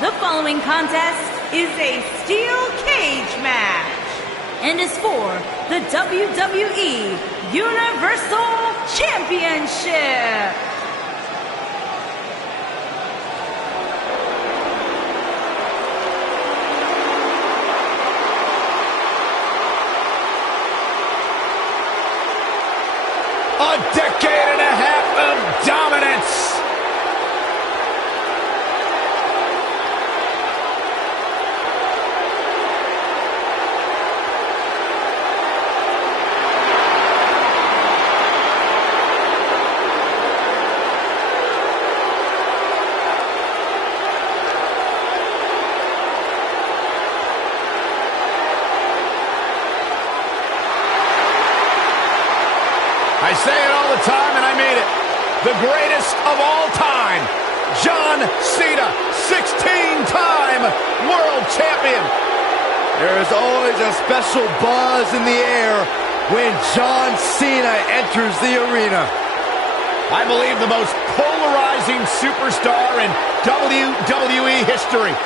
The following contest is a steel cage match and is for the WWE Universal Championship. A decade and a half of dominance. I say it all the time, and I mean it. The greatest of all time, Johncena, 16-time world champion. There is always a special buzz in the air when Johncena enters the arena. I believe the most polarizing superstar in WWE history.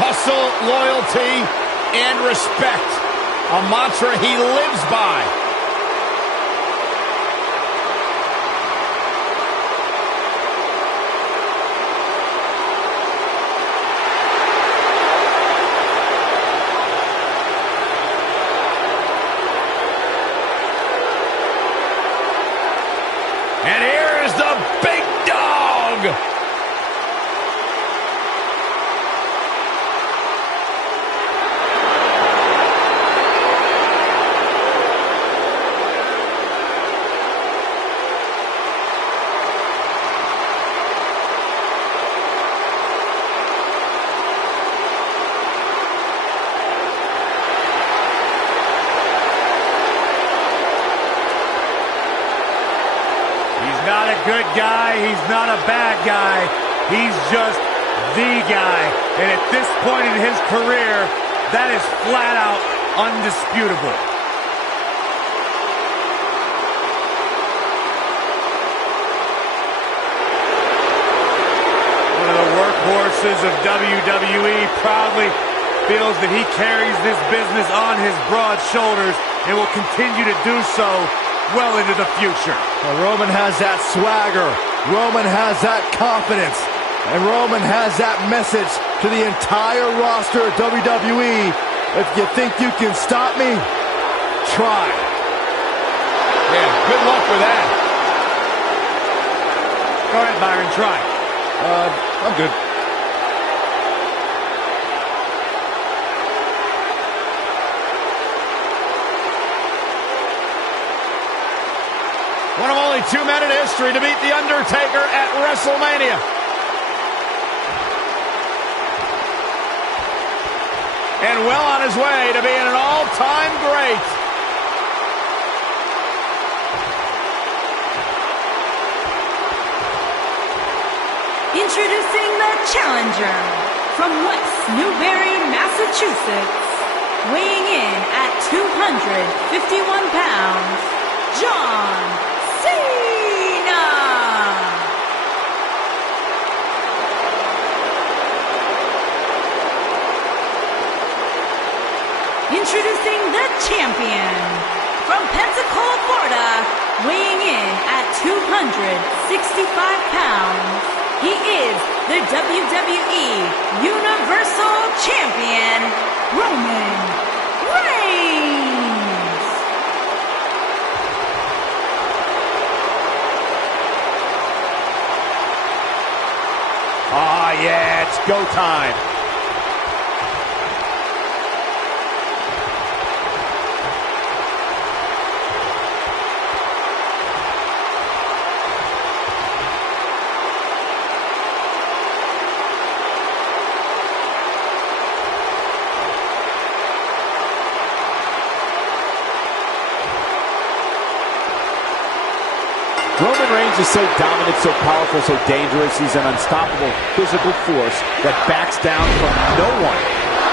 Hustle, loyalty, and respect. A mantra he lives by. And here is the big dog. Not a good guy, he's not a bad guy, he's just the guy. And at this point in his career, that is flat out undisputable. One of the workhorses of WWE proudly feels that he carries this business on his broad shoulders and will continue to do so well into the future. Well, Roman has that swagger. Roman has that confidence. And Roman has that message to the entire roster of WWE. If you think you can stop me, try. Yeah, good luck with that. Go ahead, Byron, try. I'm good. One of only 2 men in history to beat The Undertaker at WrestleMania. And well on his way to being an all-time great. Introducing the challenger from West Newbury, Massachusetts, weighing in at 251 pounds, Johncena. Introducing the champion from Pensacola, Florida, weighing in at 265 pounds. He is the WWE Universal Champion, Roman Reigns. Ah, yeah, it's go time. Roman Reigns is so dominant, so powerful, so dangerous. He's an unstoppable physical force that backs down from no one.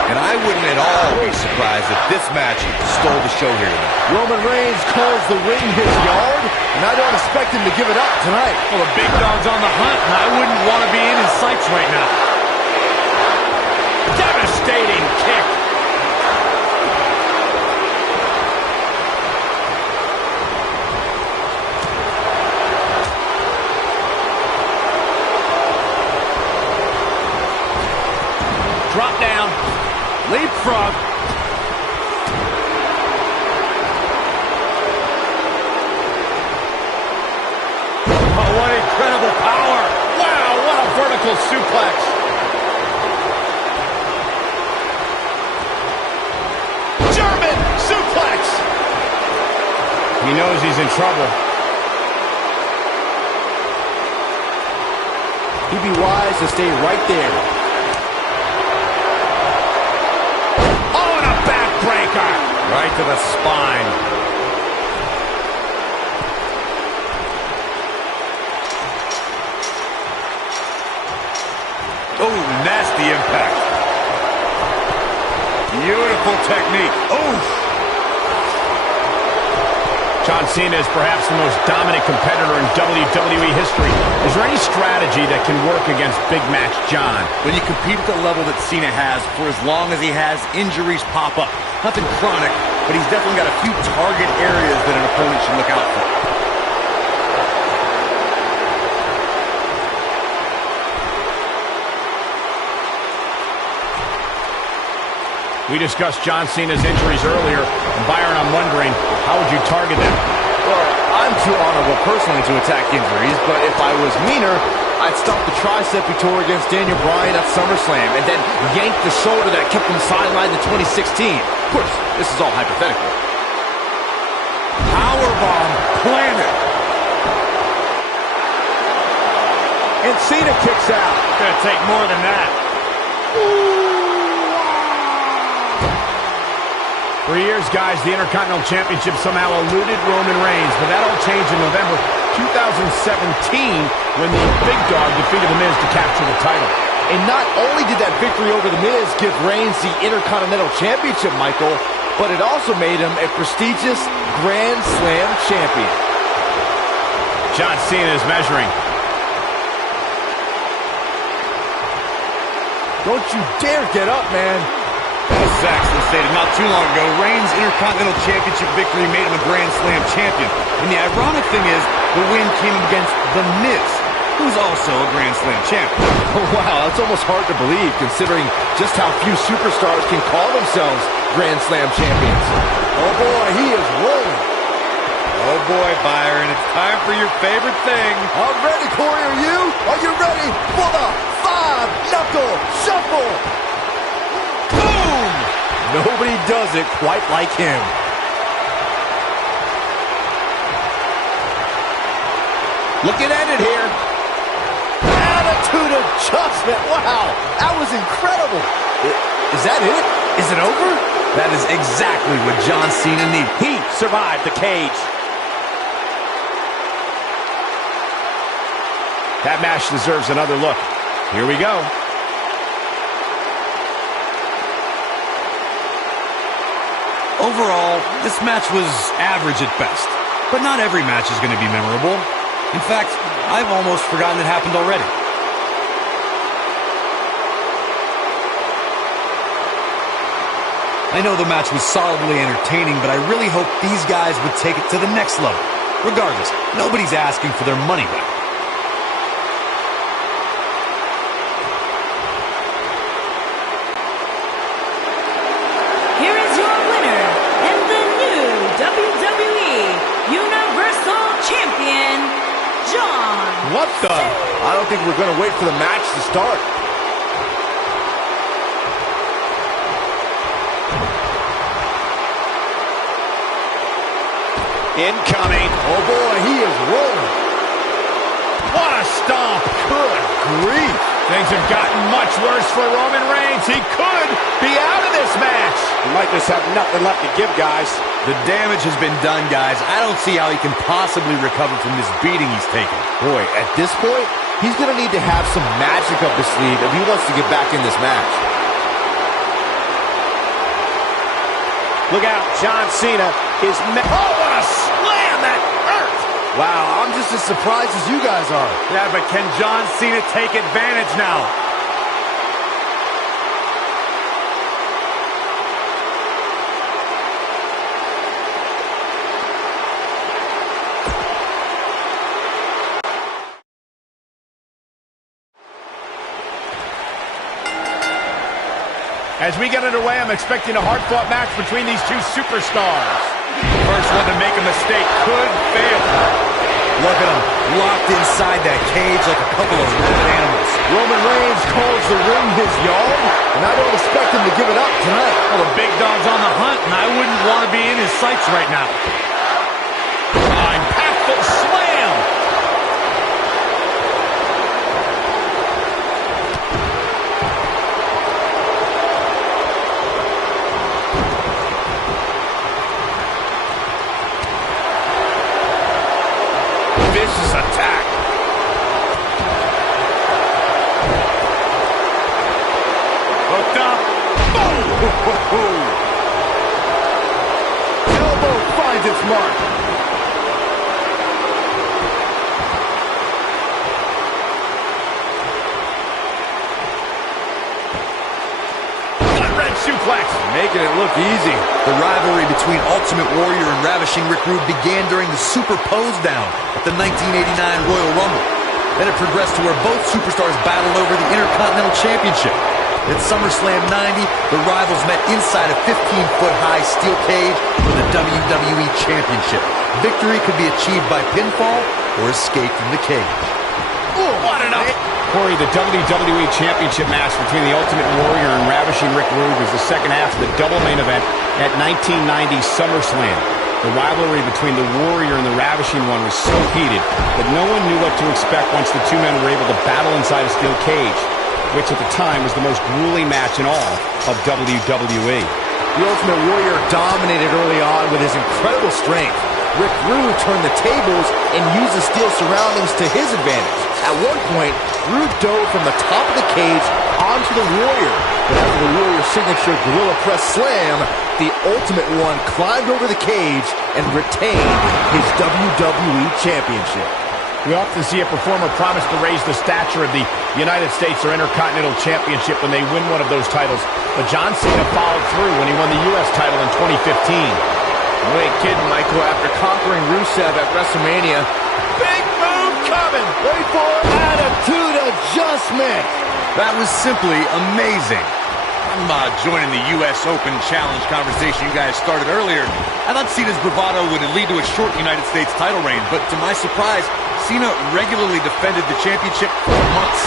And I wouldn't at all be surprised if this match stole the show here tonight. Roman Reigns calls the ring his yard, and I don't expect him to give it up tonight. Well, the big dog's on the hunt, and I wouldn't want to be in his sights right now. Devastating kick. Drop down. Leapfrog. Oh, what incredible power. Wow, what a vertical suplex. German suplex. He knows he's in trouble. He'd be wise to stay right there. Right to the spine. Oh, nasty impact. Beautiful technique. Oh. Johncena is perhaps the most dominant competitor in WWE history. Is there any strategy that can work against Big Match John? When you compete at the level that Cena has for as long as he has, injuries pop up. Nothing chronic, but he's definitely got a few target areas that an opponent should look out for. We discussed John Cena's injuries earlier. And Byron, I'm wondering, how would you target them? Well, I'm too honorable personally to attack injuries, but if I was meaner, I'd stop the tricep he tore against Daniel Bryan at Summerslam and then yank the shoulder that kept him sidelined in 2016. Of course, this is all hypothetical. Powerbomb planted. And Cena kicks out. Gonna take more than that. For years, guys, the Intercontinental Championship somehow eluded Roman Reigns, but that all changed in November 2017 when the Big Dog defeated The Miz to capture the title. And not only did that victory over The Miz give Reigns the Intercontinental Championship, Michael, but it also made him a prestigious Grand Slam champion. Johncena is measuring. Don't you dare get up, man. As Saxton stated not too long ago, Reigns' Intercontinental Championship victory made him a Grand Slam champion. And the ironic thing is, the win came against The Miz, who's also a Grand Slam champion. Oh, wow, that's almost hard to believe, considering just how few superstars can call themselves Grand Slam champions. Oh, boy, he is rolling. Oh boy, Byron, it's time for your favorite thing. I'm ready, Corey, are you? Are you ready for the five-knuckle shuffle? Boom! Nobody does it quite like him. Looking at it here. Attitude adjustment. Wow, that was incredible. Is that it? Is it over? That is exactly what John Cena needed. He survived the cage. That match deserves another look. Here we go. Overall, this match was average at best. But not every match is going to be memorable. In fact, I've almost forgotten it happened already. I know the match was solidly entertaining, but I really hope these guys would take it to the next level. Regardless, nobody's asking for their money back. Here is your winner and the new WWE Universal Champion, John. What the? I don't think we're going to wait for the match to start. Incoming. Oh boy, he is rolling. What a stomp. Good grief. Things have gotten much worse for Roman Reigns. He could be out of this match. He might just have nothing left to give, guys. The damage has been done, guys. I don't see how he can possibly recover from this beating he's taken. Boy, at this point, he's going to need to have some magic up his sleeve if he wants to get back in this match. Look out, Johncena is... Oh, what a slam! That hurt! Wow, I'm just as surprised as you guys are. Yeah, but can Johncena take advantage now? As we get underway, I'm expecting a hard-fought match between these two superstars. First one to make a mistake could fail. Look at him, locked inside that cage like a couple of rabid animals. Roman Reigns calls the ring his yard, and I don't expect him to give it up tonight. Well, the big dog's on the hunt, and I wouldn't want to be in his sights right now. Impactful slam! Vicious attack. Hooked up. Boom! Elbow finds its mark. Red suplex. Making it look easy. The rivalry between Ultimate Warrior and Ravishing Rick Rude began during the Super Pose Down at the 1989 Royal Rumble. Then it progressed to where both superstars battled over the Intercontinental Championship. At SummerSlam 90, the rivals met inside a 15-foot-high steel cage for the WWE Championship. Victory could be achieved by pinfall or escape from the cage. Ooh, what an up! Corey, the WWE Championship match between the Ultimate Warrior and Ravishing Rick Rude was the second half of the double main event at 1990 SummerSlam. The rivalry between the Warrior and the Ravishing One was so heated that no one knew what to expect once the two men were able to battle inside a steel cage, which at the time was the most grueling match in all of WWE. The Ultimate Warrior dominated early on with his incredible strength. Rick Rude turned the tables and used the steel surroundings to his advantage. At one point, Rude dove from the top of the cage onto the Warrior. But after the Warrior's signature Gorilla Press Slam, the Ultimate One climbed over the cage and retained his WWE Championship. We often see a performer promise to raise the stature of the United States or Intercontinental Championship when they win one of those titles, but Johncena followed through when he won the U.S. title in 2015. You ain't kidding, Michael. After conquering Rusev at WrestleMania, big move coming. Wait for it. Attitude adjustment. That was simply amazing. I'm joining the U.S. Open Challenge conversation you guys started earlier. I thought Cena's bravado would lead to a short United States title reign, but to my surprise, Cena regularly defended the championship for months.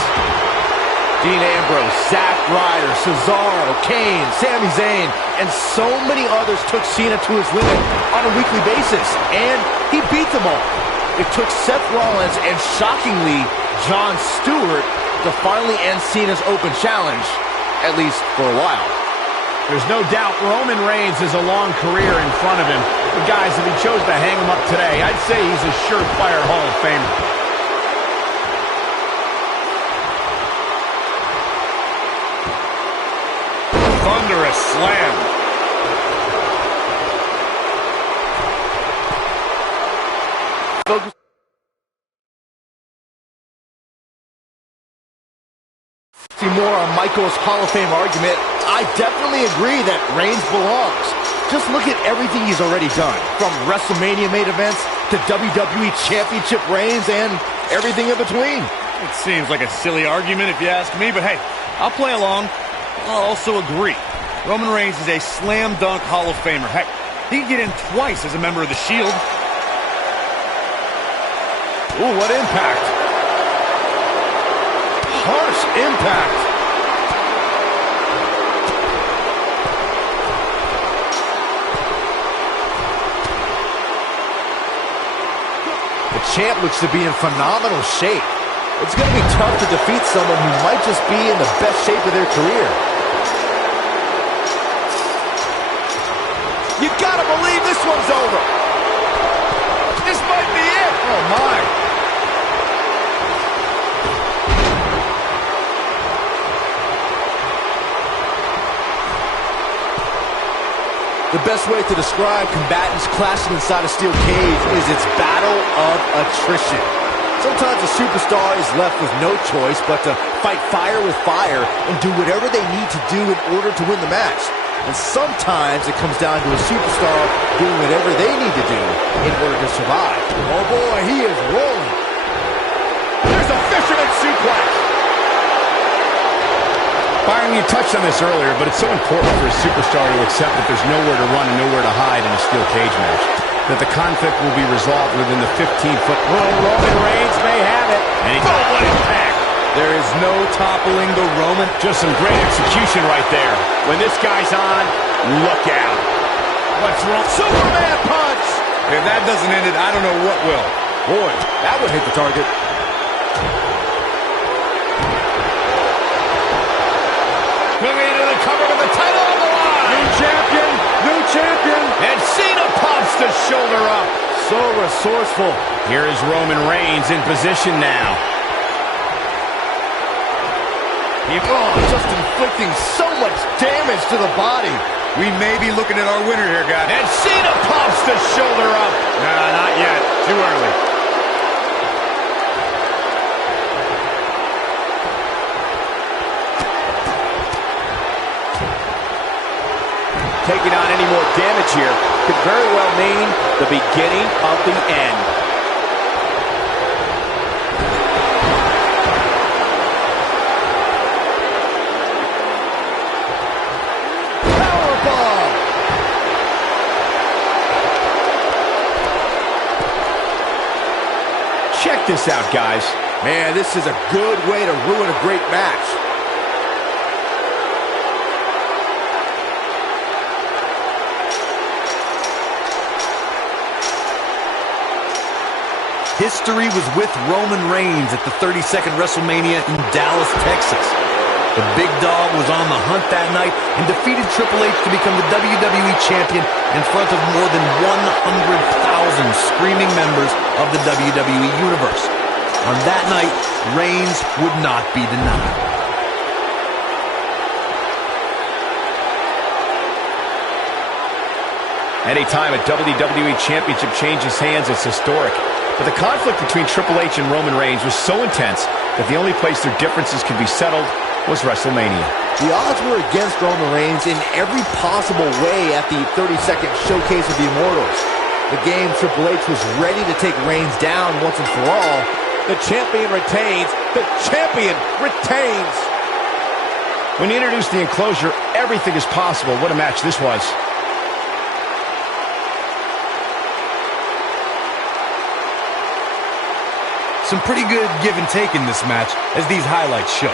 Dean Ambrose, Zack Ryder, Cesaro, Kane, Sami Zayn, and so many others took Cena to his limit on a weekly basis, and he beat them all. It took Seth Rollins and, shockingly, Jon Stewart to finally end Cena's Open Challenge, at least for a while. There's no doubt Roman Reigns has a long career in front of him. But guys, if he chose to hang him up today, I'd say he's a surefire Hall of Famer. Thunderous slam. Focus. See more on Michael's Hall of Fame argument. I definitely agree that Reigns belongs. Just look at everything he's already done, from WrestleMania main events to WWE Championship reigns and everything in between. It seems like a silly argument if you ask me, but hey, I'll play along. I'll also agree. Roman Reigns is a slam dunk Hall of Famer. Heck, he can get in twice as a member of the Shield. Ooh, what impact. Harsh impact. The champ looks to be in phenomenal shape. It's going to be tough to defeat someone who might just be in the best shape of their career. You gotta believe this one's over. This might be it. Oh, my. The best way to describe combatants clashing inside a steel cage is its battle of attrition. Sometimes a superstar is left with no choice but to fight fire with fire and do whatever they need to do in order to win the match. And sometimes it comes down to a superstar doing whatever they need to do in order to survive. Oh boy, he is rolling. There's a fisherman suplex. Byron, you touched on this earlier, but it's so important for a superstar to accept that there's nowhere to run and nowhere to hide in a steel cage match, that the conflict will be resolved within the 15-foot. Roman Reigns may have it. And oh, what impact! There is no toppling the Roman. Just some great execution right there. When this guy's on, look out. What's wrong? Superman punch! If that doesn't end it, I don't know what will. Boy, that would hit the target. Moving into the cover with the title on the line. New champion, new champion. And Cena pops the shoulder up. So resourceful. Here is Roman Reigns in position now. Just inflicting so much damage to the body. We may be looking at our winner here, guys. And Cena pops the shoulder up. Nah, not yet. Too early. Taking on any more damage here could very well mean the beginning of the end. Powerbomb! Check this out, guys. Man, this is a good way to ruin a great match. History was with Roman Reigns at the 32nd WrestleMania in Dallas, Texas. The big dog was on the hunt that night and defeated Triple H to become the WWE Champion in front of more than 100,000 screaming members of the WWE Universe. On that night, Reigns would not be denied. Anytime a WWE Championship changes hands, it's historic. But the conflict between Triple H and Roman Reigns was so intense that the only place their differences could be settled was WrestleMania. The odds were against Roman Reigns in every possible way at the 32nd Showcase of the Immortals. The game Triple H was ready to take Reigns down once and for all. The champion retains. The champion retains. When you introduce the enclosure, everything is possible. What a match this was. Some pretty good give and take in this match, as these highlights show.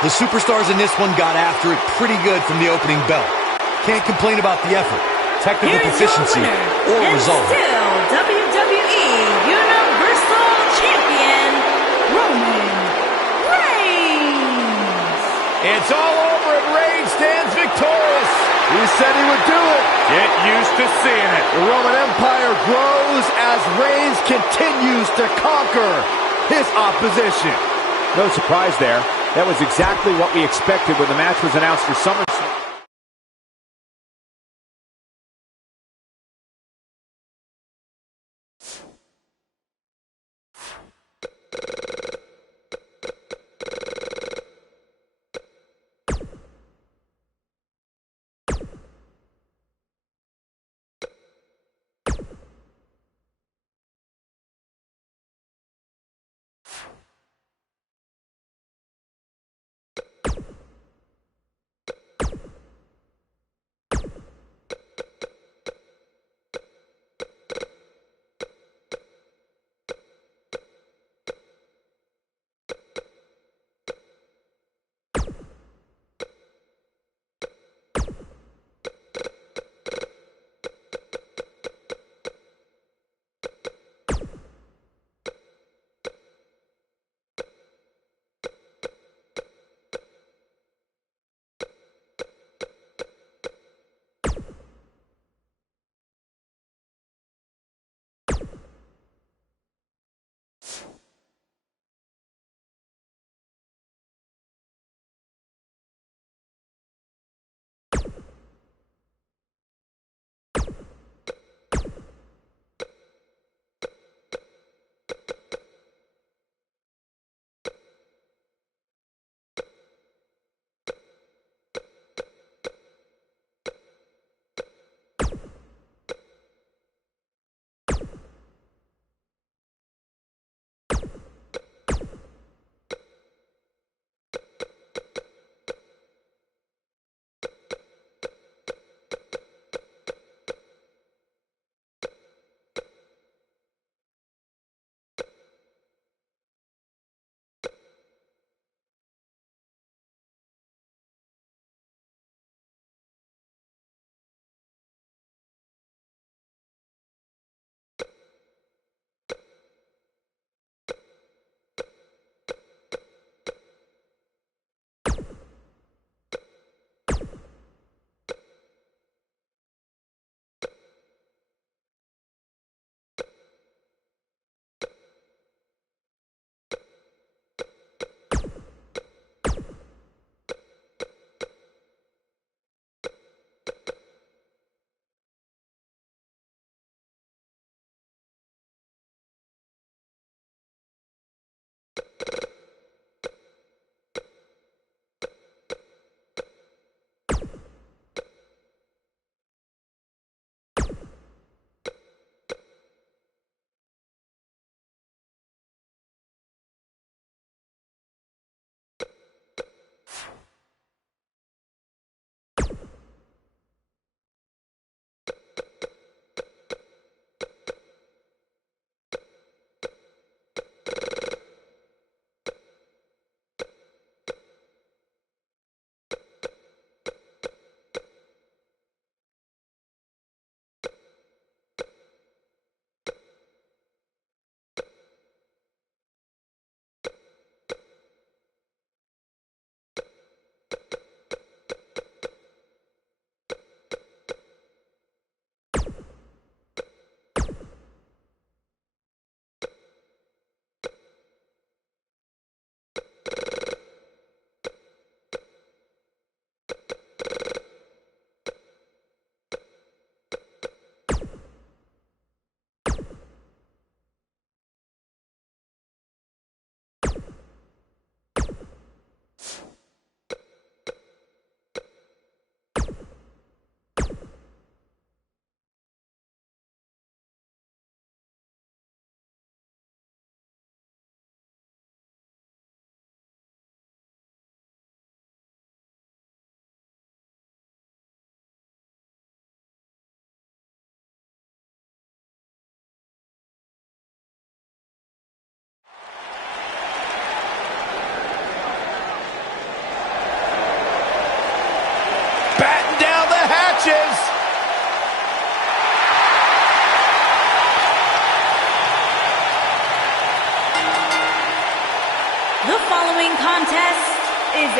The superstars in this one got after it pretty good from the opening bell. Can't complain about the effort, technical proficiency, or result. Still WWE Universal Champion, Roman Reigns. It's all over and Reigns stands victorious. He said he would do it. Get used to seeing it. The Roman Empire grows as Reigns continues to conquer his opposition. No surprise there. That was exactly what we expected when the match was announced for Summerslam.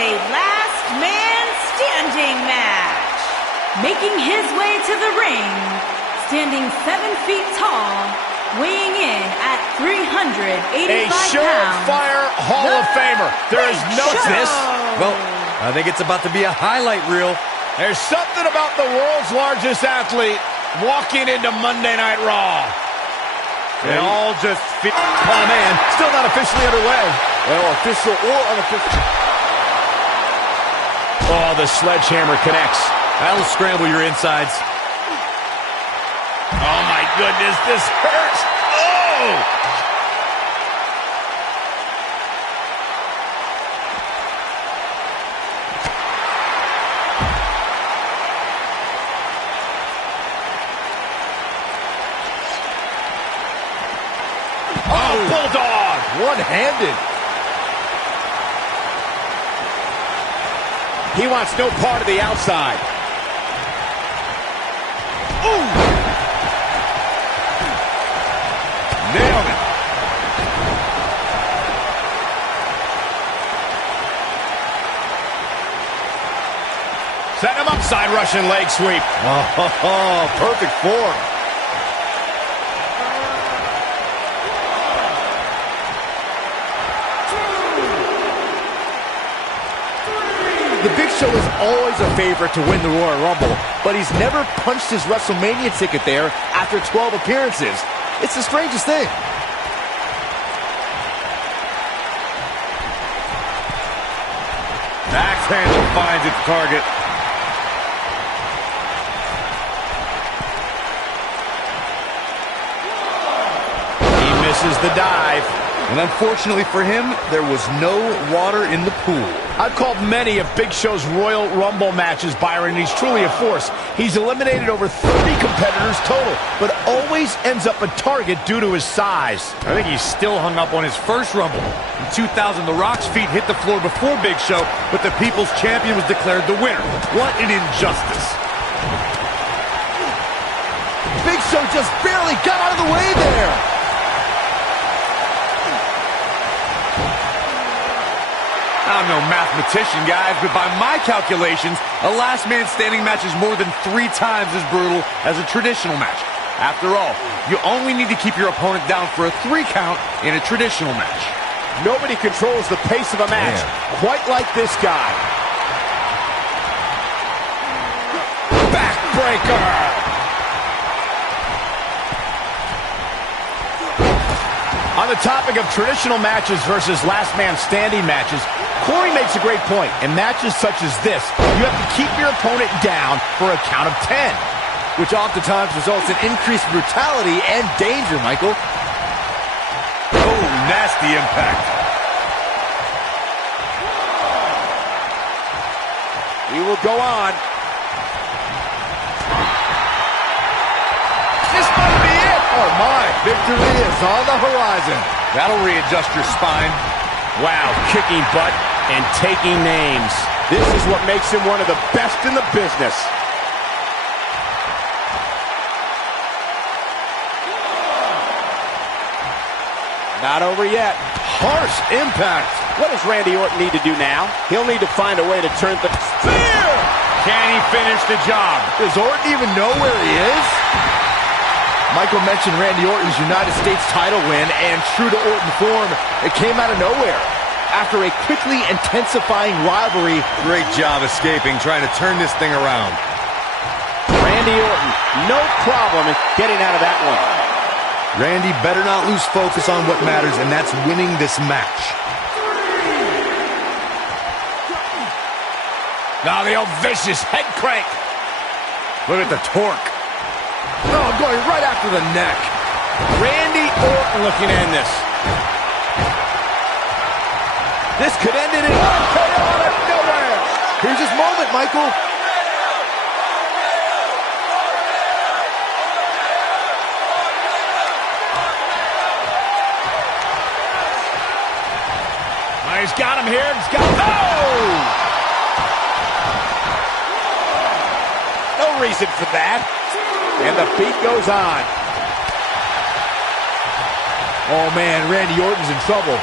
a last man standing match. Making his way to the ring, standing 7 feet tall, weighing in at 385 pounds. A surefire Hall of Famer. There is no this. Well, I think it's about to be a highlight reel. There's something about the world's largest athlete walking into Monday Night Raw. They all just feel... Oh, man, still not officially underway. Well, official or unofficial. Oh, the sledgehammer connects. That'll scramble your insides. Oh, my goodness, this hurts. Oh! Oh, bulldog! One-handed. He wants no part of the outside. Ooh! Nailed it. Set him up, side Russian leg sweep. Oh, perfect form. The Big Show is always a favorite to win the Royal Rumble, but he's never punched his WrestleMania ticket there after 12 appearances. It's the strangest thing. Axe handle finds its target. He misses the dive. And unfortunately for him, there was no water in the pool. I've called many of Big Show's Royal Rumble matches, Byron, and he's truly a force. He's eliminated over 30 competitors total, but always ends up a target due to his size. I think he's still hung up on his first Rumble. In 2000, The Rock's feet hit the floor before Big Show, but the People's Champion was declared the winner. What an injustice. Big Show just barely got out of the way there. I'm no mathematician, guys, but by my calculations, a last man standing match is more than 3 times as brutal as a traditional match. After all, you only need to keep your opponent down for a 3 count in a traditional match. Nobody controls the pace of a match quite like this guy. Backbreaker! On the topic of traditional matches versus last man standing matches, Corey makes a great point. In matches such as this, you have to keep your opponent down for a count of 10. Which oftentimes results in increased brutality and danger, Michael. Oh, nasty impact. He will go on. This might be it. Oh, my. Victory is on the horizon. That'll readjust your spine. Wow, kicking butt and taking names. This is what makes him one of the best in the business. Not over yet. Harsh impact. What does Randy Orton need to do now? He'll need to find a way to turn the... Spear! Can he finish the job? Does Orton even know where he is? Michael mentioned Randy Orton's United States title win, and true to Orton form, it came out of nowhere. After a quickly intensifying rivalry... Great job escaping, trying to turn this thing around. Randy Orton, no problem in getting out of that one. Randy better not lose focus on what matters, and that's winning this match. Now the old vicious head crank. Look at the torque. Oh, going right after the neck. Randy Orton looking to end this. This could end it in RKO out of nowhere. Here's his moment, Michael. He's got him here. He's got him. Oh! No reason for that. And the beat goes on. Oh, man, Randy Orton's in trouble.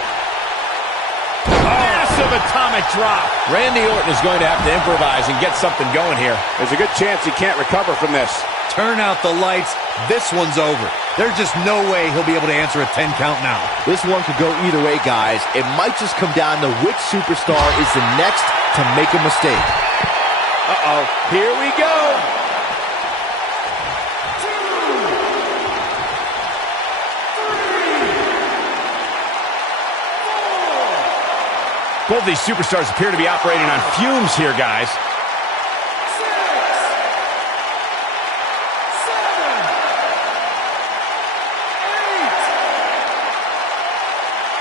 Oh, Massive atomic drop. Randy Orton is going to have to improvise and get something going here. There's a good chance he can't recover from this. Turn out the lights. This one's over. There's just no way he'll be able to answer a 10 count now. This one could go either way, guys. It might just come down to which superstar is the next to make a mistake. Uh-oh, here we go. Both these superstars appear to be operating on fumes here, guys.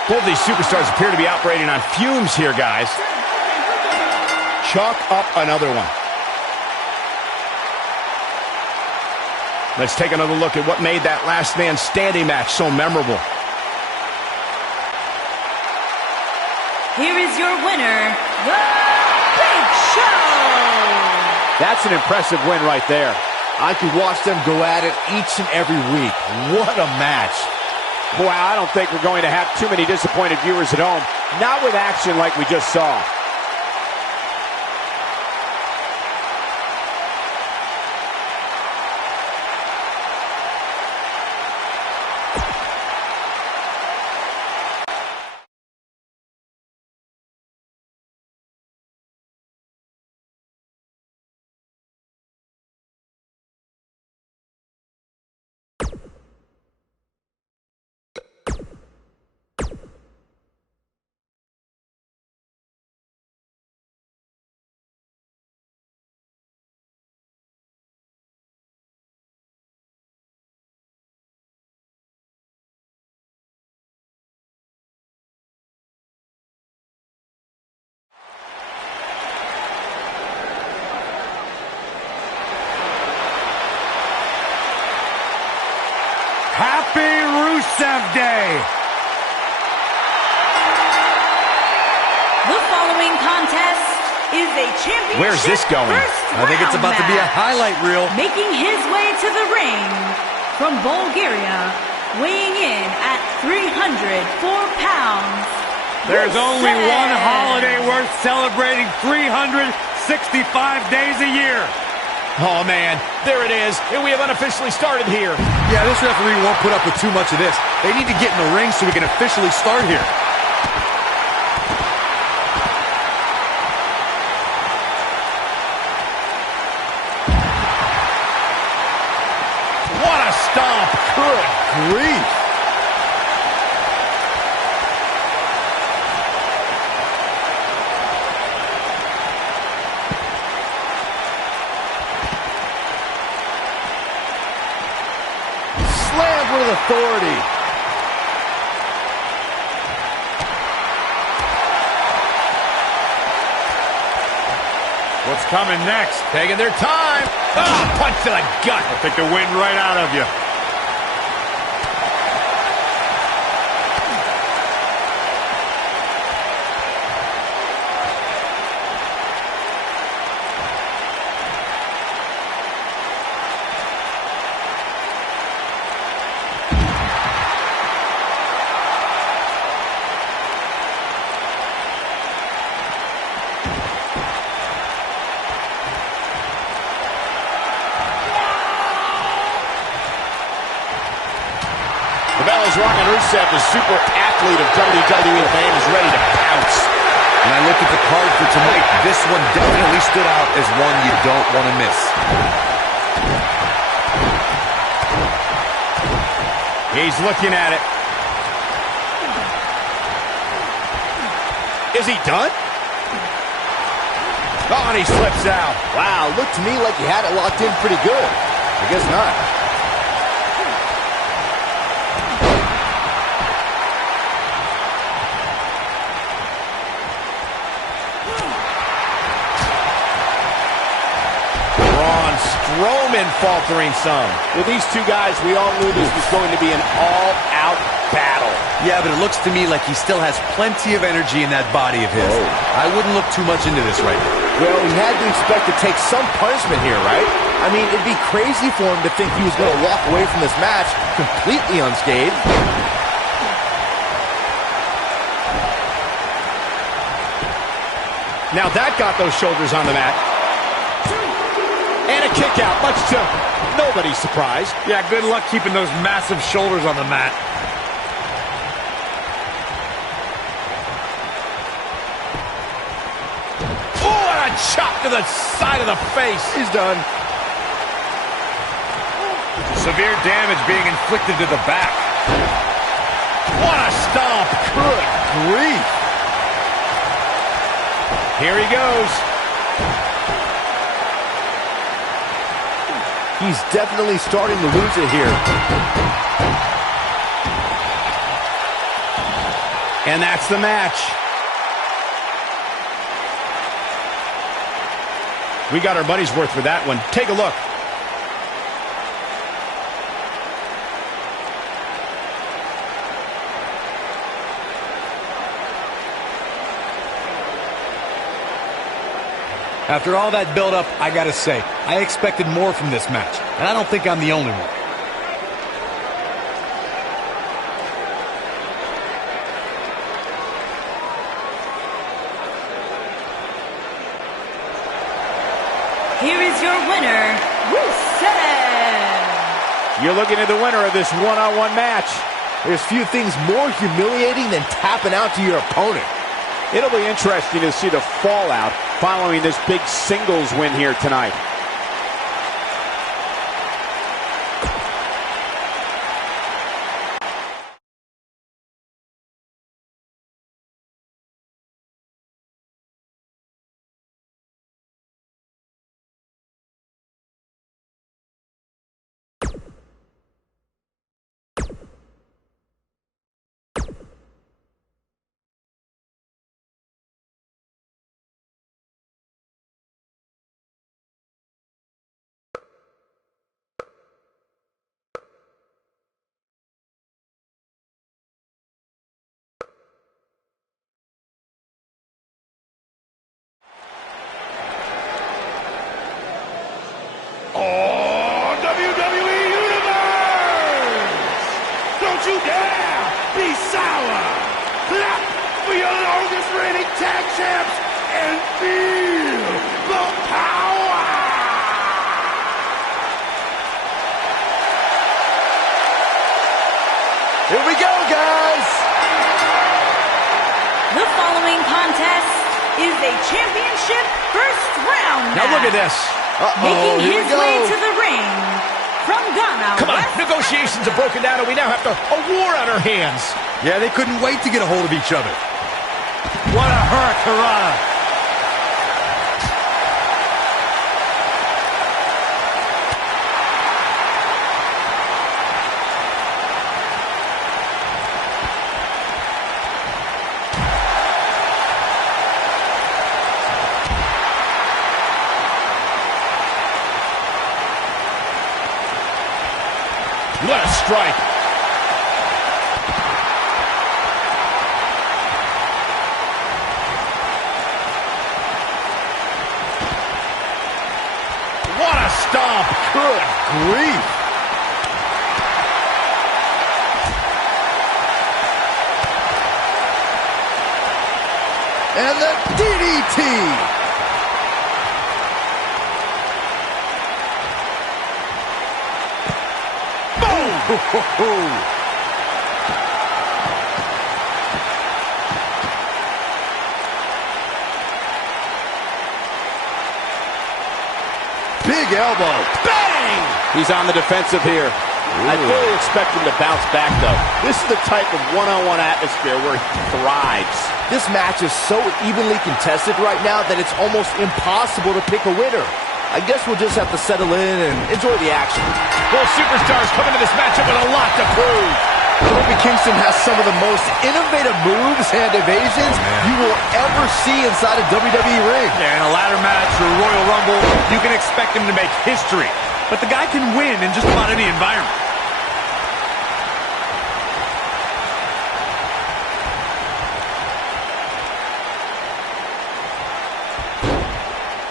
Both these superstars appear to be operating on fumes here, guys. Chalk up another one. Let's take another look at what made that last man standing match so memorable. Here is your winner, The Big Show! That's an impressive win right there. I could watch them go at it each and every week. What a match. Boy, I don't think we're going to have too many disappointed viewers at home. Not with action like we just saw. Happy Rusev Day! The following contest is a championship Where's this going? I think it's about to be a highlight reel. Making his way to the ring from Bulgaria, weighing in at 304 pounds. There's only Rusev. one holiday worth celebrating 365 days a year. Oh, man, there it is, and we have unofficially started here. Yeah, this referee won't put up with too much of this. They need to get in the ring so we can officially start here. What a stomp. Good grief. Slammed with authority. What's coming next? Taking their time. Oh, punch to the gut. I'll take the wind right out of you. The bell is rung and Rusev, the super athlete of WWE fame, is ready to pounce. When I looked at the card for tonight, this one definitely stood out as one you don't want to miss. He's looking at it. Is he done? Oh, and he slips out. Wow, looked to me like he had it locked in pretty good. I guess not. Roman faltering some. With these two guys, we all knew this was going to be an all-out battle. Yeah, but it looks to me like he still has plenty of energy in that body of his. I wouldn't look too much into this right now. Well, he had to expect to take some punishment here, right? I mean, it'd be crazy for him to think he was going to walk away from this match completely unscathed. Now that got those shoulders on the mat. And a kick out, much to nobody's surprise. Yeah, good luck keeping those massive shoulders on the mat. Oh, and a chop to the side of the face. He's done. Severe damage being inflicted to the back. What a stomp. Good grief. Here he goes. He's definitely starting to lose it here. And that's the match. We got our money's worth for that one. Take a look. After all that build-up, I gotta say, I expected more from this match, and I don't think I'm the only one. Here is your winner, Rusev. You're looking at the winner of this one-on-one match. There's few things more humiliating than tapping out to your opponent. It'll be interesting to see the fallout following this big singles win here tonight. You dare be sour. Clap for your longest reigning tag champs and feel the power. Here we go, guys. The following contest is a championship first round Now look at match. this. Making here his we go. way to the ring from Ghana. Come on, West negotiations are broken down and we now have a war on our hands. Yeah, they couldn't wait to get a hold of each other. What a hurricanrana. What a strike. What a stomp. Good grief. And the DDT. Big elbow. Bang! He's on the defensive here. I fully expect him to bounce back, though. This is the type of one-on-one atmosphere where he thrives. This match is so evenly contested right now that it's almost impossible to pick a winner. I guess we'll just have to settle in and enjoy the action. Both superstars come into this matchup with a lot to prove. Kofi Kingston has some of the most innovative moves and evasions you will ever see inside a WWE ring. Yeah, in a ladder match or Royal Rumble, you can expect him to make history. But the guy can win in just about any environment.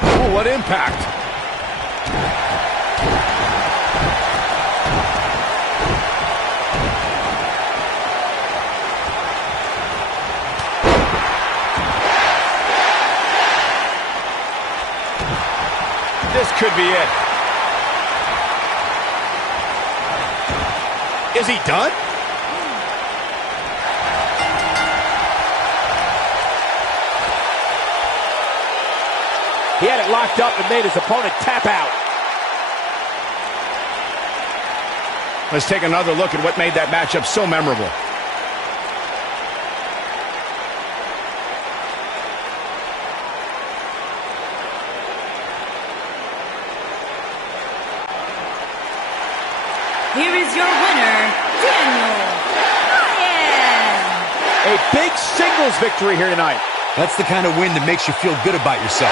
Oh, what impact. could be it. Is he done? He had it locked up and made his opponent tap out. Let's take another look at what made that matchup so memorable. Here is your winner, Daniel Bryan. A big singles victory here tonight. That's the kind of win that makes you feel good about yourself.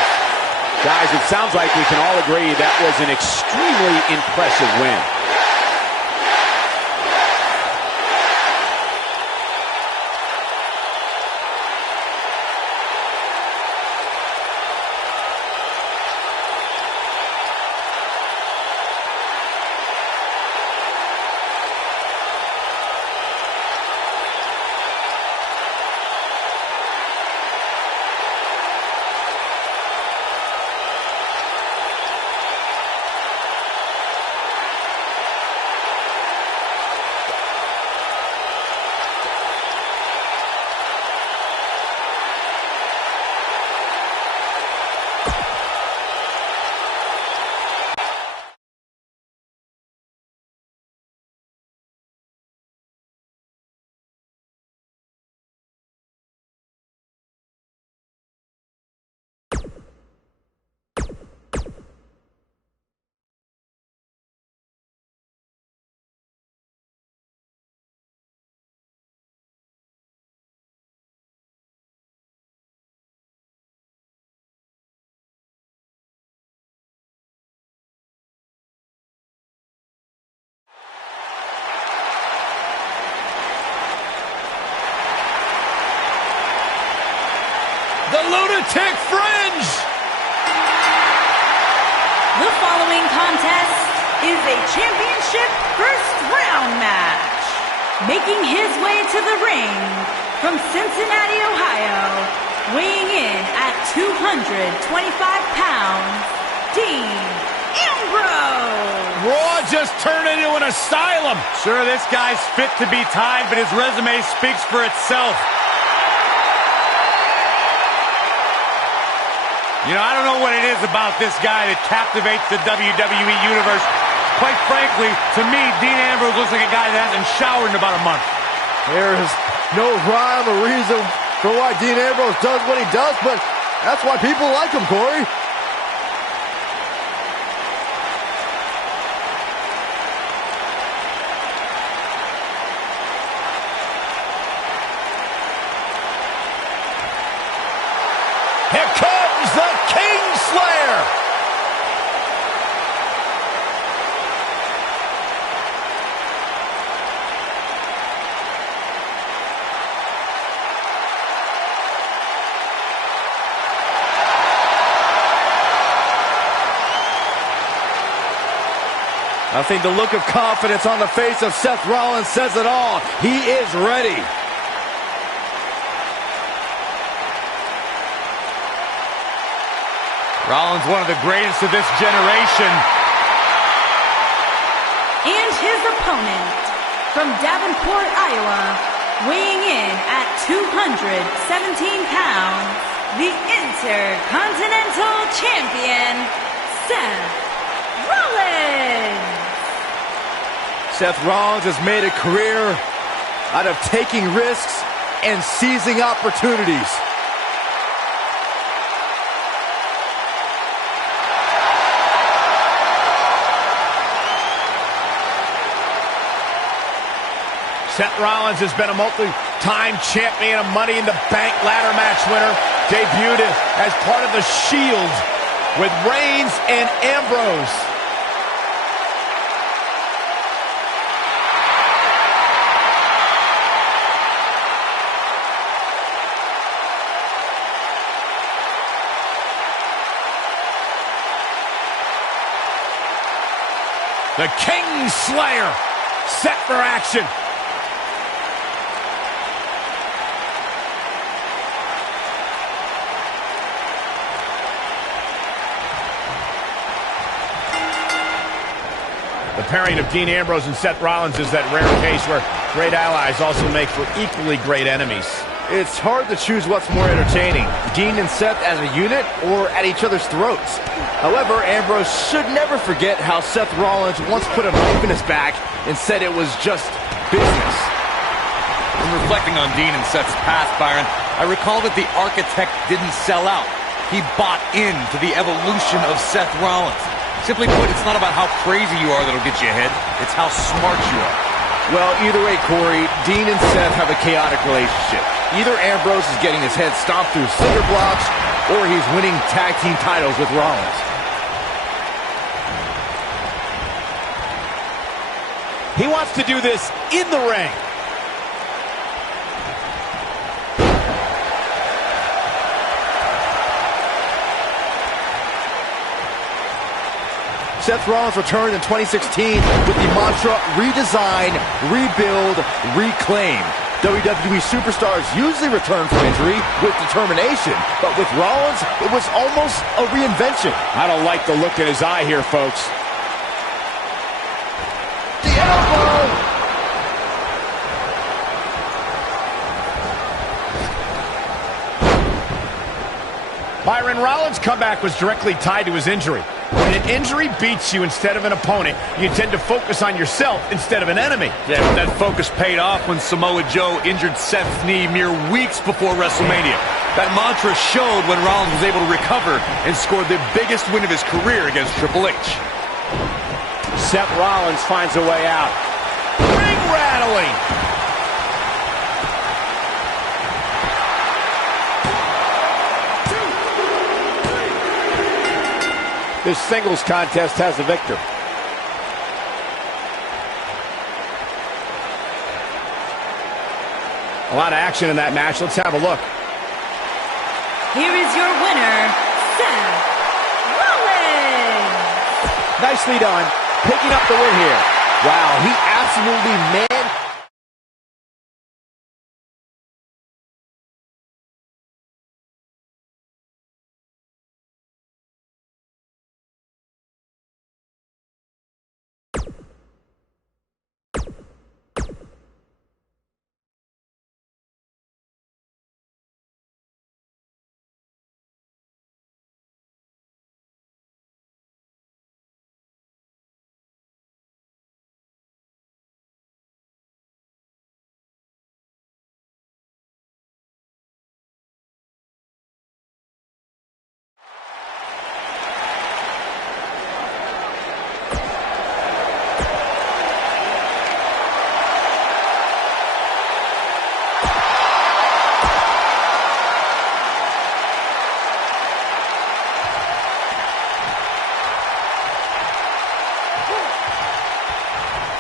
Guys, it sounds like we can all agree that was an extremely impressive win. The Lunatic Fringe! The following contest is a championship first round match. Making his way to the ring from Cincinnati, Ohio, weighing in at 225 pounds, Dean Ambrose. Raw just turned into an asylum. Sure, this guy's fit to be tied, but his resume speaks for itself. You know, I don't know what it is about this guy that captivates the WWE Universe. Quite frankly, to me, Dean Ambrose looks like a guy that hasn't showered in about a month. There is no rhyme or reason for why Dean Ambrose does what he does, but that's why people like him, Corey. Here comes the Kingslayer! I think the look of confidence on the face of Seth Rollins says it all. He is ready. Rollins, one of the greatest of this generation. And his opponent from Davenport, Iowa, weighing in at 217 pounds, the Intercontinental Champion, Seth Rollins. Seth Rollins has made a career out of taking risks and seizing opportunities. Seth Rollins has been a multi-time champion, a Money in the Bank ladder match winner, debuted as part of the Shield with Reigns and Ambrose. The Kingslayer set for action. The pairing of Dean Ambrose and Seth Rollins is that rare case where great allies also make for equally great enemies. It's hard to choose what's more entertaining, Dean and Seth as a unit or at each other's throats. However, Ambrose should never forget how Seth Rollins once put a knife in his back and said it was just business. When reflecting on Dean and Seth's past, Byron, I recall that the architect didn't sell out. He bought into the evolution of Seth Rollins. Simply put, it's not about how crazy you are that'll get you ahead. It's how smart you are. Well, either way, Corey, Dean and Seth have a chaotic relationship. Either Ambrose is getting his head stomped through cinder blocks, or he's winning tag team titles with Rollins. He wants to do this in the ring. Seth Rollins returned in 2016 with the mantra, redesign, rebuild, reclaim. WWE superstars usually return from injury with determination, but with Rollins, it was almost a reinvention. I don't like the look in his eye here, folks. The elbow! Byron, Rollins' comeback was directly tied to his injury. When an injury beats you instead of an opponent, you tend to focus on yourself instead of an enemy. Yeah, but that focus paid off when Samoa Joe injured Seth's knee mere weeks before WrestleMania. That mantra showed when Rollins was able to recover and score the biggest win of his career against Triple H. Seth Rollins finds a way out. Ring rattling. This singles contest has a victor. A lot of action in that match. Let's have a look. Here is your winner, Seth Rollins. Nicely done, picking up the win here. Wow, he absolutely man.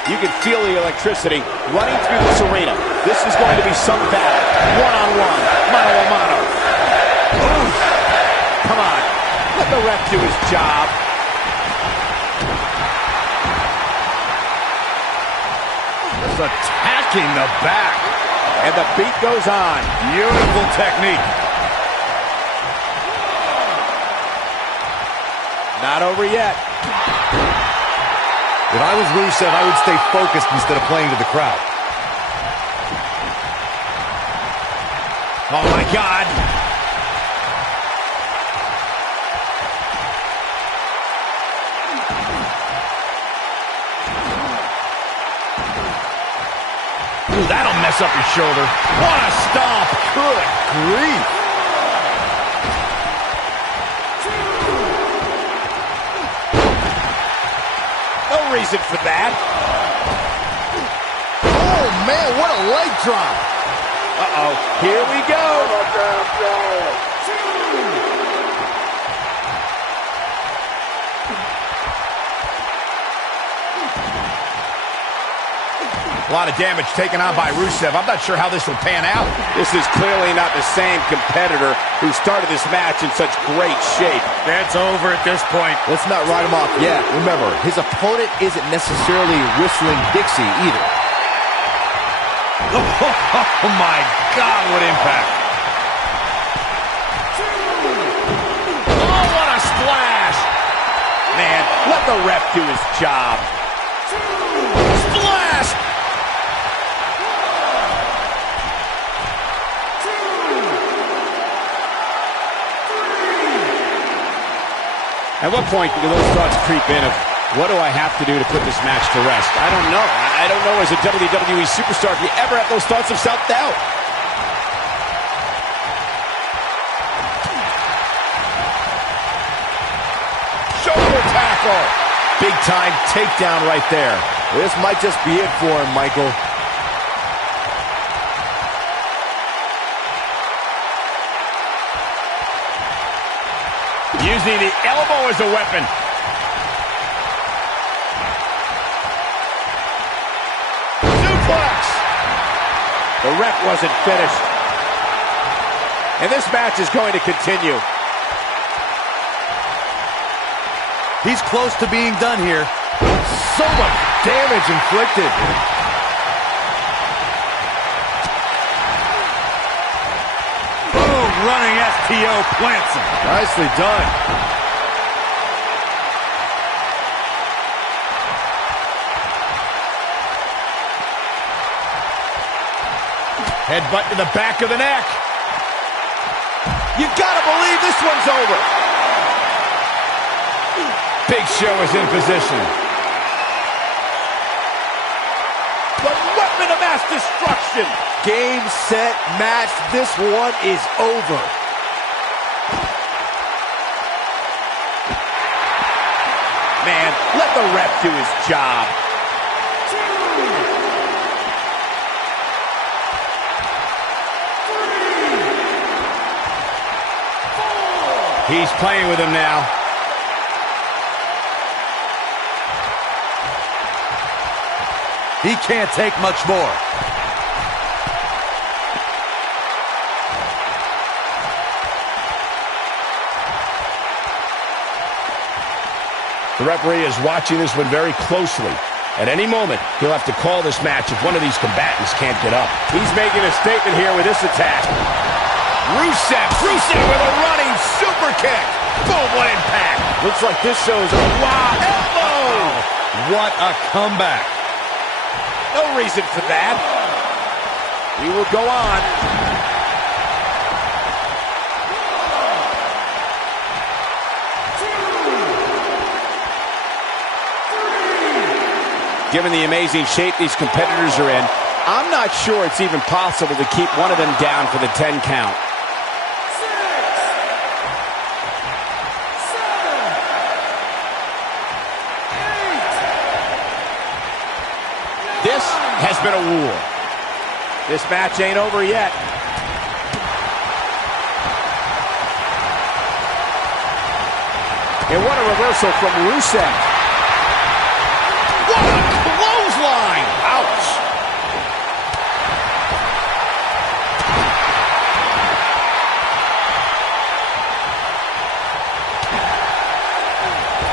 You can feel the electricity running through this arena. This is going to be some battle. One-on-one, mano-a-mano. Oof. Come on, let the ref do his job. Just attacking the back. And the beat goes on. Beautiful technique. Not over yet. If I was Rusev, I would stay focused instead of playing to the crowd. Oh, my God. Ooh, that'll mess up your shoulder. What a stomp. Good grief. No reason for that. Oh, man, what a leg drop. Uh-oh, here we go. A lot of damage taken on by Rusev. I'm not sure how this will pan out. This is clearly not the same competitor who started this match in such great shape. That's over at this point. Let's not write him off yet. Remember, his opponent isn't necessarily whistling Dixie either. Oh my God, what impact. Oh, what a splash. Man, let the ref do his job. At what point do those thoughts creep in of, what do I have to do to put this match to rest? I don't know. I don't know as a WWE superstar if you ever have those thoughts of self-doubt. Shoulder tackle. Big time takedown right there. This might just be it for him, Michael. Using the elbow as a weapon. Suplex. The ref wasn't finished. And this match is going to continue. He's close to being done here. So much damage inflicted. Boom, running STO plants him. Nicely done. Headbutt to the back of the neck. You gotta believe this one's over. Big Show is in position. The weapon of mass destruction. Game, set, match. This one is over. Man, let the ref do his job. He's playing with him now. He can't take much more. The referee is watching this one very closely. At any moment, he'll have to call this match if one of these combatants can't get up. He's making a statement here with this attack. Rusev with a running super kick. Boom, what impact. Looks like this shows a wow elbow. What a comeback. No reason for that. We will go on. Given the amazing shape these competitors are in, I'm not sure it's even possible to keep one of them down for the 10 count. This has been a war. This match ain't over yet. And what a reversal from Rusev. What a clothesline! Ouch!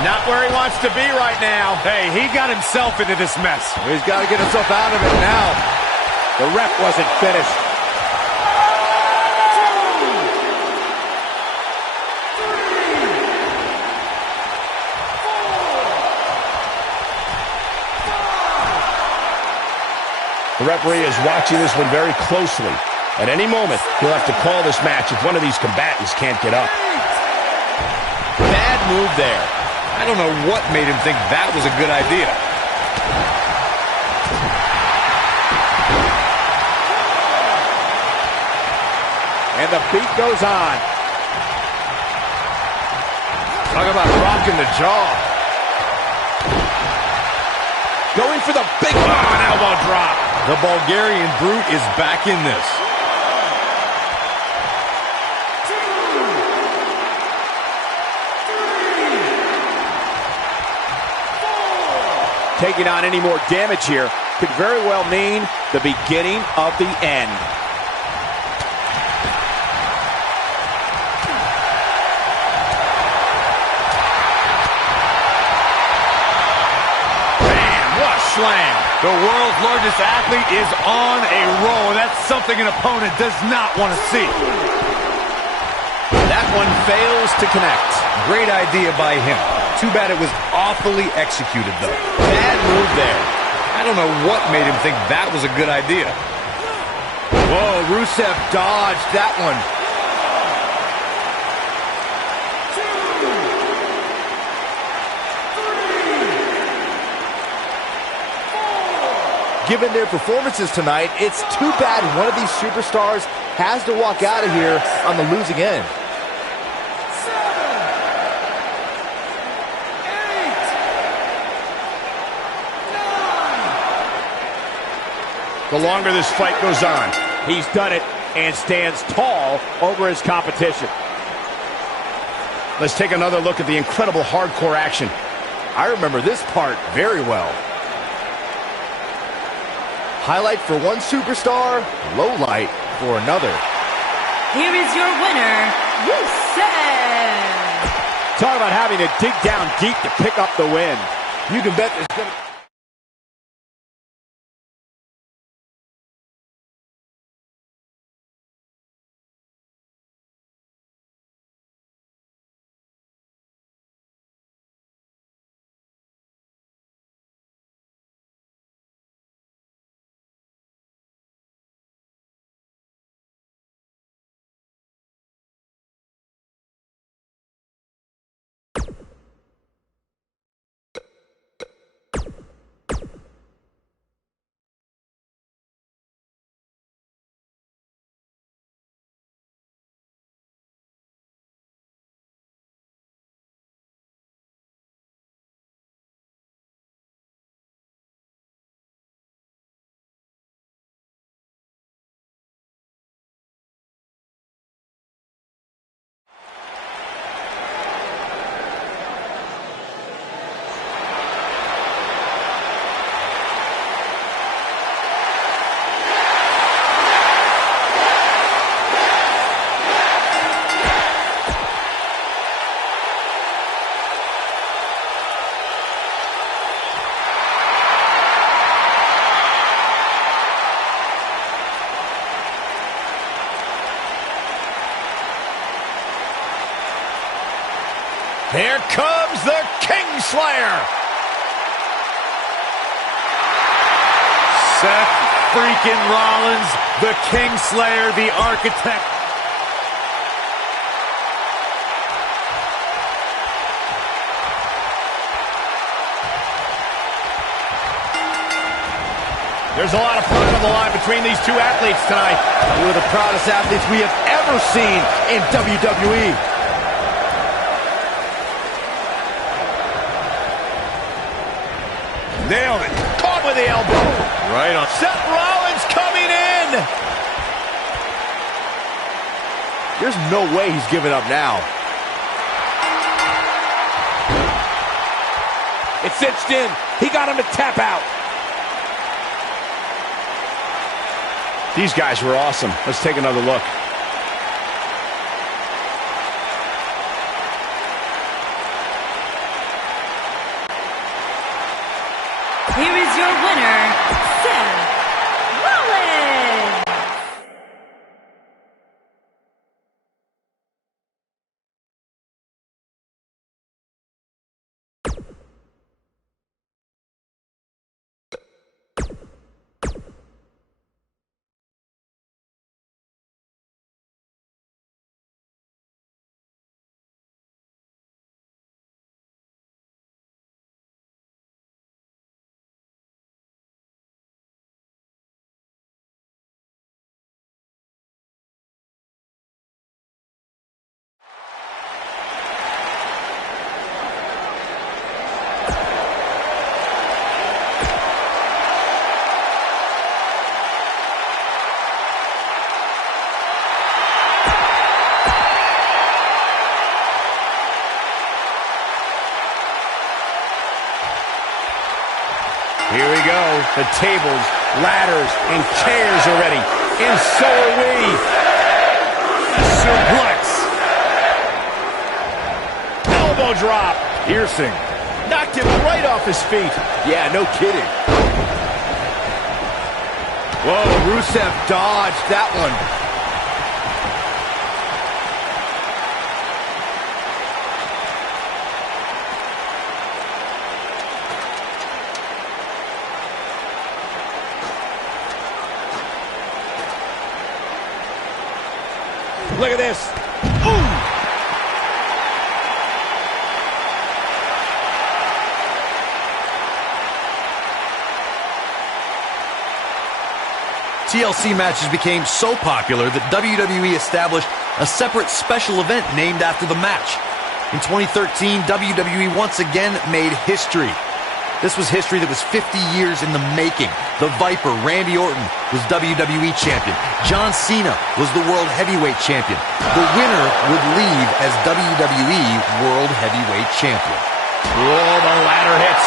Not where he wants to be right now. Hey, he got himself into this mess. He's got to get himself out of it now. The ref wasn't finished. The referee is watching this one very closely. At any moment, he'll have to call this match if one of these combatants can't get up. Bad move there. I don't know what made him think that was a good idea. And the beat goes on. Talk about rocking the jaw. Going for the big an elbow drop. The Bulgarian Brute is back in this. Taking on any more damage here could very well mean the beginning of the end. Slam. The world's largest athlete is on a roll. That's something an opponent does not want to see. That one fails to connect. Great idea by him. Too bad it was awfully executed, though. Bad move there. I don't know what made him think that was a good idea. Whoa, Rusev dodged that one. given their performances tonight, it's too bad one of these superstars has to walk out of here on the losing end. 7, 8, 9. The longer this fight goes on, he's done it and stands tall over his competition. Let's take another look at the incredible hardcore action. I remember this part very well. Highlight for one superstar, low light for another. Here is your winner, Rusev. Talk about having to dig down deep to pick up the win. You can bet there's gonna... Here comes the Kingslayer. Seth freaking Rollins, the Kingslayer, the architect. There's a lot of pride on the line between these two athletes tonight. Two of the proudest athletes we have ever seen in WWE. Nailed it. Caught with the elbow. Right on. Seth Rollins coming in. There's no way he's giving up now. It's cinched in. He got him to tap out. These guys were awesome. Let's take another look. Here is your winner, Seth Rollins. Here we go. The tables, ladders, and chairs are ready. And so are we. Suplex. Elbow drop. Piercing. Knocked him right off his feet. Yeah, no kidding. Whoa, Rusev dodged that one. Look at this. Ooh. TLC matches became so popular that WWE established a separate special event named after the match. In 2013, WWE once again made history. This was history that was 50 years in the making. The Viper, Randy Orton, was WWE Champion. Johncena was the World Heavyweight Champion. The winner would leave as WWE World Heavyweight Champion. Oh, the ladder hits.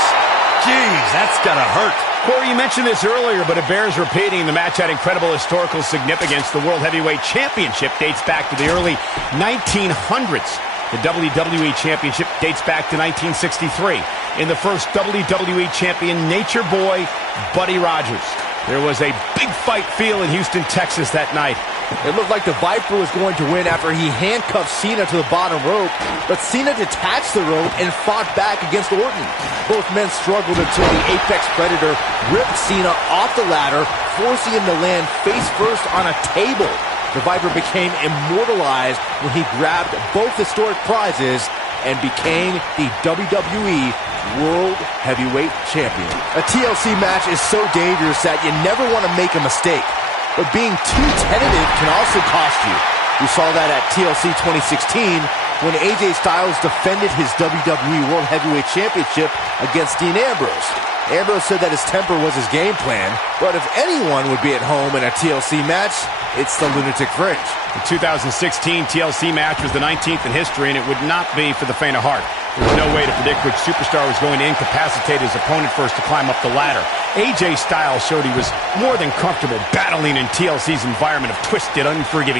Jeez, that's gotta hurt. Corey, you mentioned this earlier, but it bears repeating. The match had incredible historical significance. The World Heavyweight Championship dates back to the early 1900s. The WWE Championship dates back to 1963. In the first WWE Champion, Nature Boy, Buddy Rogers. There was a big fight feel in Houston, Texas that night. It looked like the Viper was going to win after he handcuffed Cena to the bottom rope, but Cena detached the rope and fought back against Orton. Both men struggled until the Apex Predator ripped Cena off the ladder, forcing him to land face first on a table. The Viper became immortalized when he grabbed both historic prizes and became the WWE World Heavyweight Champion. A TLC match is so dangerous that you never want to make a mistake. But being too tentative can also cost you. We saw that at TLC 2016 when AJ Styles defended his WWE World Heavyweight Championship against Dean Ambrose. Ambrose said that his temper was his game plan, but if anyone would be at home in a TLC match, it's the Lunatic Fringe. The 2016 TLC match was the 19th in history, and it would not be for the faint of heart. There was no way to predict which superstar was going to incapacitate his opponent first to climb up the ladder. AJ Styles showed he was more than comfortable battling in TLC's environment of twisted, unforgiving